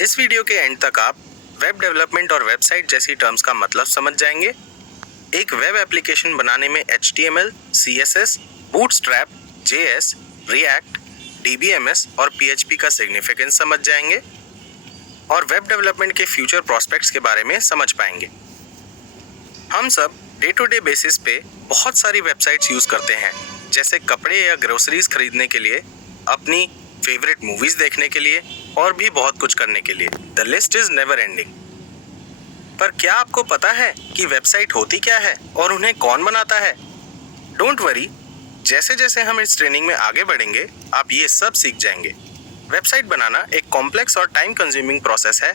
इस वीडियो के एंड तक आप वेब डेवलपमेंट और वेबसाइट जैसी टर्म्स का मतलब समझ जाएंगे। एक वेब एप्लीकेशन बनाने में HTML, CSS, bootstrap, JS, React, DBMS और PHP का सिग्निफिकेंस समझ जाएंगे और वेब डेवलपमेंट के फ्यूचर प्रोस्पेक्ट्स के बारे में समझ पाएंगे। हम सब डे टू डे बेसिस पे बहुत सारी वेबसाइट्स यूज करते हैं, जैसे कपड़े या ग्रोसरीज खरीदने के लिए, अपनी फेवरेट मूवीज देखने के लिए और भी बहुत कुछ करने के लिए। The list is never ending. पर क्या आपको पता है कि वेबसाइट होती क्या है और उन्हें कौन बनाता है? डोंट वरी, जैसे जैसे हम इस ट्रेनिंग में आगे बढ़ेंगे आप ये सब सीख जाएंगे। वेबसाइट बनाना एक कॉम्प्लेक्स और टाइम कंज्यूमिंग प्रोसेस है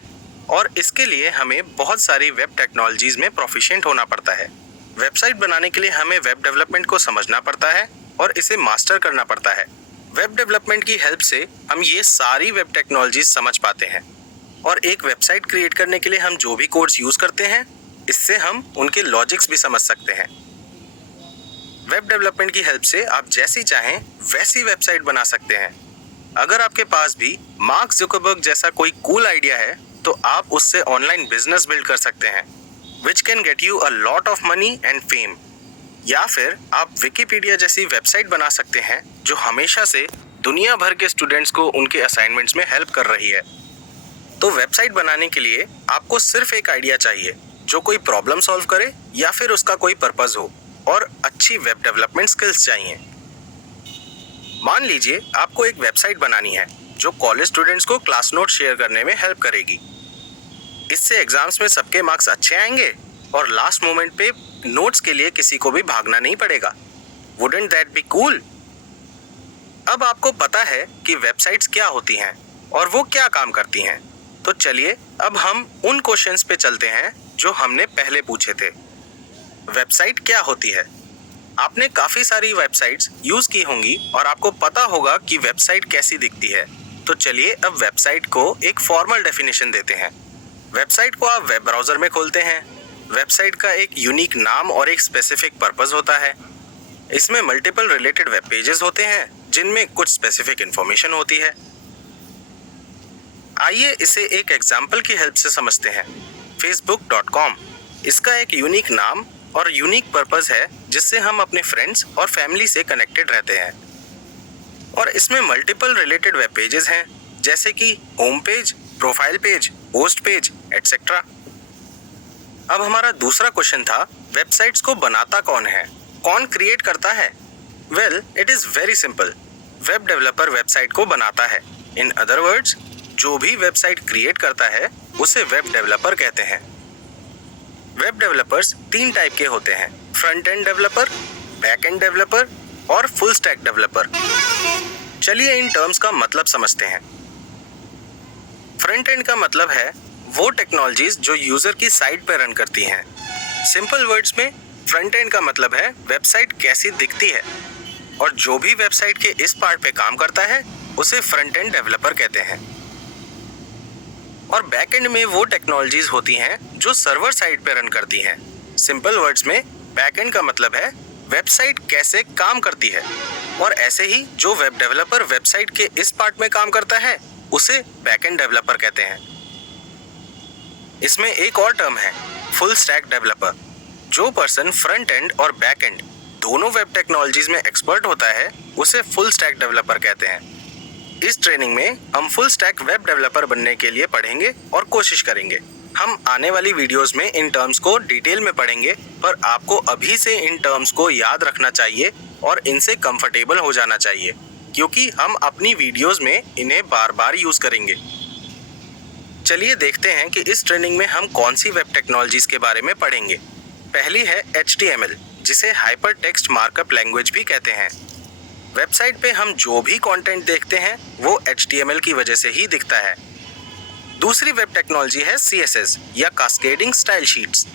और इसके लिए हमें बहुत सारी वेब टेक्नोलॉजीज में प्रोफिशिएंट होना पड़ता है। वेबसाइट बनाने के लिए हमें वेब डेवलपमेंट को समझना पड़ता है और इसे मास्टर करना पड़ता है। वेब डेवलपमेंट की हेल्प से हम ये सारी वेब टेक्नोलॉजीज समझ पाते हैं और एक वेबसाइट क्रिएट करने के लिए हम जो भी कोड्स यूज करते हैं, इससे हम उनके लॉजिक्स भी समझ सकते हैं। वेब डेवलपमेंट की हेल्प से आप जैसी चाहें वैसी वेबसाइट बना सकते हैं। अगर आपके पास भी मार्क जुकरबर्ग जैसा कोई कूल आइडिया है तो आप उससे ऑनलाइन बिजनेस बिल्ड कर सकते हैं, which can get you a lot of money and fame. या फिर आप विकिपीडिया जैसी वेबसाइट बना सकते हैं जो हमेशा से दुनिया भर के स्टूडेंट्स को उनके असाइनमेंट्स में हेल्प कर रही है। तो वेबसाइट बनाने के लिए आपको सिर्फ एक आइडिया चाहिए जो कोई प्रॉब्लम सॉल्व करे या फिर उसका कोई पर्पस हो, और अच्छी वेब डेवलपमेंट स्किल्स चाहिए। मान लीजिए आपको एक वेबसाइट बनानी है जो कॉलेज स्टूडेंट्स को क्लास नोट शेयर करने में हेल्प करेगी। इससे एग्जाम्स में सबके मार्क्स अच्छे आएंगे और लास्ट मोमेंट पे नोट्स के लिए किसी को भी भागना नहीं पड़ेगा। Wouldn't that be cool? अब आपको पता है कि वेबसाइट्स क्या होती हैं और वो क्या काम करती हैं, तो चलिए अब हम उन क्वेश्चंस पे चलते हैं जो हमने पहले पूछे थे। वेबसाइट क्या होती है? आपने काफी सारी वेबसाइट्स यूज की होंगी और आपको पता होगा कि वेबसाइट कैसी दिखती है। तो चलिए अब वेबसाइट को एक फॉर्मल डेफिनेशन देते हैं। वेबसाइट को आप वेब ब्राउजर में खोलते हैं। वेबसाइट का एक यूनिक नाम और एक स्पेसिफिक पर्पस होता है। इसमें मल्टीपल रिलेटेड वेब पेजेस होते हैं जिनमें कुछ स्पेसिफिक इंफॉर्मेशन होती है। आइए इसे एक एग्जाम्पल की हेल्प से समझते हैं। facebook.com, इसका एक यूनिक नाम और यूनिक पर्पस है जिससे हम अपने फ्रेंड्स और फैमिली से कनेक्टेड रहते हैं। और इसमें मल्टीपल रिलेटेड वेब पेजेस हैं, जैसे कि home page, profile page, post page, etcetera. अब हमारा दूसरा क्वेश्चन था, वेबसाइट्स को बनाता कौन है, कौन क्रिएट करता है? Well, it is very simple. Web developer website को बनाता है। इन अदर वर्ड्स, जो भी वेबसाइट क्रिएट करता है उसे वेब डेवलपर कहते हैं। वेब डेवलपर्स 3 टाइप के होते हैं, front end developer, back end developer और फुल स्टैक डेवलपर। चलिए इन टर्म्स का मतलब समझते हैं। फ्रंट एंड का मतलब है वो टेक्नोलॉजीज जो यूजर की साइट पर रन करती हैं। सिंपल वर्ड्स में फ्रंट एंड का मतलब है वेबसाइट कैसी दिखती है, और जो भी वेबसाइट के इस पार्ट पे काम करता है उसे फ्रंट एंड डेवलपर कहते हैं। और बैक एंड में वो टेक्नोलॉजीज होती हैं जो सर्वर साइड पे रन करती हैं। सिंपल वर्ड्स में बैक एंड का मतलब है वेबसाइट कैसे काम करती है, और ऐसे ही जो वेब डेवलपर वेबसाइट के इस पार्ट में काम करता है उसे बैक एंड डेवलपर कहते हैं। इसमें एक और टर्म है, फुल स्टैक डेवलपर। जो पर्सन फ्रंट एंड और बैक एंड दोनों वेब टेक्नोलॉजीज में एक्सपर्ट होता है उसे फुल स्टैक डेवलपर कहते हैं। इस ट्रेनिंग में हम फुल स्टैक वेब डेवलपर बनने के लिए पढ़ेंगे और कोशिश करेंगे। हम आने वाली वीडियोस में इन टर्म्स को डिटेल में पढ़ेंगे, पर आपको अभी से इन टर्म्स को याद रखना चाहिए और इनसे कंफर्टेबल हो जाना चाहिए, क्योंकि हम अपनी वीडियोस में इन्हें बार बार यूज करेंगे। चलिए देखते हैं कि इस ट्रेनिंग में हम कौन सी वेब टेक्नोलॉजीज के बारे में पढ़ेंगे। पहली है HTML, जिसे हाइपर टेक्स्ट मार्कअप लैंग्वेज भी कहते हैं। वेबसाइट पे हम जो भी कंटेंट देखते हैं वो HTML की वजह से ही दिखता है। दूसरी वेब टेक्नोलॉजी है CSS या कास्केडिंग स्टाइल शीट्स।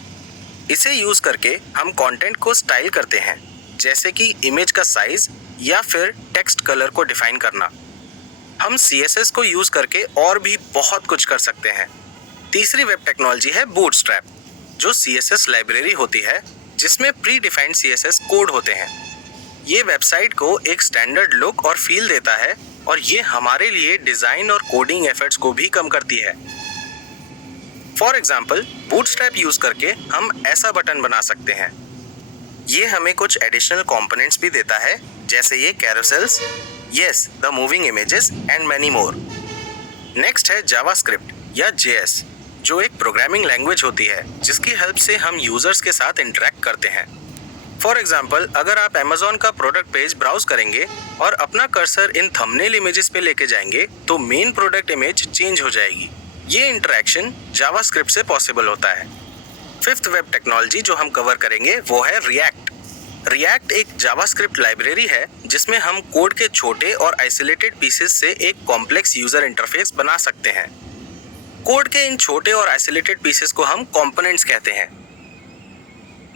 इसे यूज करके हम कंटेंट को स्टाइल करते हैं, जैसे कि इमेज का साइज या फिर टेक्स्ट कलर को डिफाइन करना। हम CSS को यूज करके और भी बहुत कुछ कर सकते हैं। तीसरी वेब टेक्नोलॉजी है बूटस्ट्रैप, जो CSS लाइब्रेरी होती है जिसमें प्री डिफाइंड CSS कोड होते हैं। ये वेबसाइट को एक स्टैंडर्ड लुक और फील देता है और ये हमारे लिए डिजाइन और कोडिंग एफर्ट्स को भी कम करती है। फॉर एग्जाम्पल बूटस्ट्रैप यूज करके हम ऐसा बटन बना सकते हैं। ये हमें कुछ एडिशनल कंपोनेंट्स भी देता है, जैसे ये carousels, yes the moving images and many more. Next है जावास्क्रिप्ट या JS, जो एक प्रोग्रामिंग लैंग्वेज होती है जिसकी हेल्प से हम यूजर्स के साथ इंटरेक्ट करते हैं। फॉर एग्जाम्पल अगर आप Amazon का प्रोडक्ट पेज ब्राउज करेंगे और अपना कर्सर इन थंबनेल इमेजेस पे लेके जाएंगे तो मेन प्रोडक्ट इमेज चेंज हो जाएगी। ये इंटरेक्शन जावास्क्रिप्ट से पॉसिबल होता है। फिफ्थ वेब टेक्नोलॉजी जो हम कवर करेंगे वो है रिएक्ट। रिएक्ट एक जावास्क्रिप्ट लाइब्रेरी है जिसमें हम कोड के छोटे और आइसोलेटेड पीसेस से एक कॉम्प्लेक्स यूजर इंटरफेस बना सकते हैं। कोड के इन छोटे और आइसोलेटेड पीसेस को हम कंपोनेंट्स कहते हैं।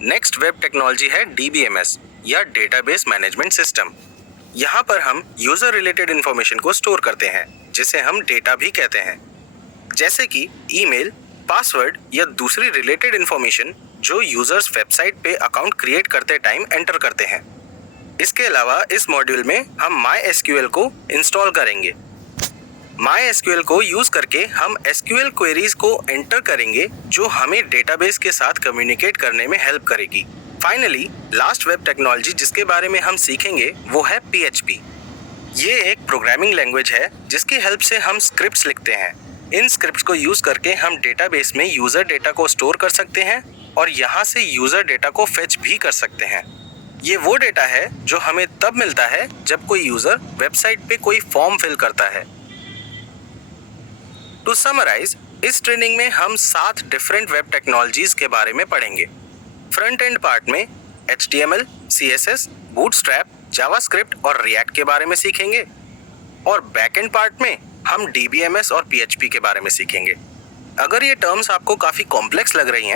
नेक्स्ट वेब टेक्नोलॉजी है DBMS या डेटाबेस मैनेजमेंट सिस्टम। यहाँ पर हम यूजर रिलेटेड इंफॉर्मेशन को स्टोर करते हैं, जिसे हम डेटा भी कहते हैं, जैसे कि ईमेल, पासवर्ड या दूसरी रिलेटेड इंफॉर्मेशन जो यूजर्स वेबसाइट पे अकाउंट क्रिएट करते टाइम एंटर करते हैं। इसके अलावा इस मॉड्यूल में हम MySQL को इंस्टॉल करेंगे। MySQL को यूज करके हम SQL क्वेरीज को एंटर करेंगे जो हमें डेटाबेस के साथ कम्युनिकेट करने में हेल्प करेगी। फाइनली लास्ट वेब टेक्नोलॉजी जिसके बारे में हम सीखेंगे वो है PHP। ये एक प्रोग्रामिंग लैंग्वेज है जिसकी हेल्प से हम स्क्रिप्ट्स लिखते हैं। इन स्क्रिप्ट्स को यूज करके हम डेटाबेस में यूजर डेटा को स्टोर कर सकते हैं और यहाँ से यूजर डेटा को फेच भी कर सकते हैं। ये वो डेटा है जो हमें तब मिलता है जब कोई यूजर वेबसाइट पे कोई फॉर्म फिल करता है। टू समराइज, इस ट्रेनिंग में हम 7 डिफरेंट वेब टेक्नोलॉजीज के बारे में पढ़ेंगे। फ्रंट एंड पार्ट में HTML, CSS, बूटस्ट्रैप, जावास्क्रिप्ट और रिएक्ट के बारे में सीखेंगे और बैक एंड पार्ट में हम DBMS और PHP के बारे में सीखेंगे। अगर ये टर्म्स आपको काफी कॉम्प्लेक्स लग रही हैं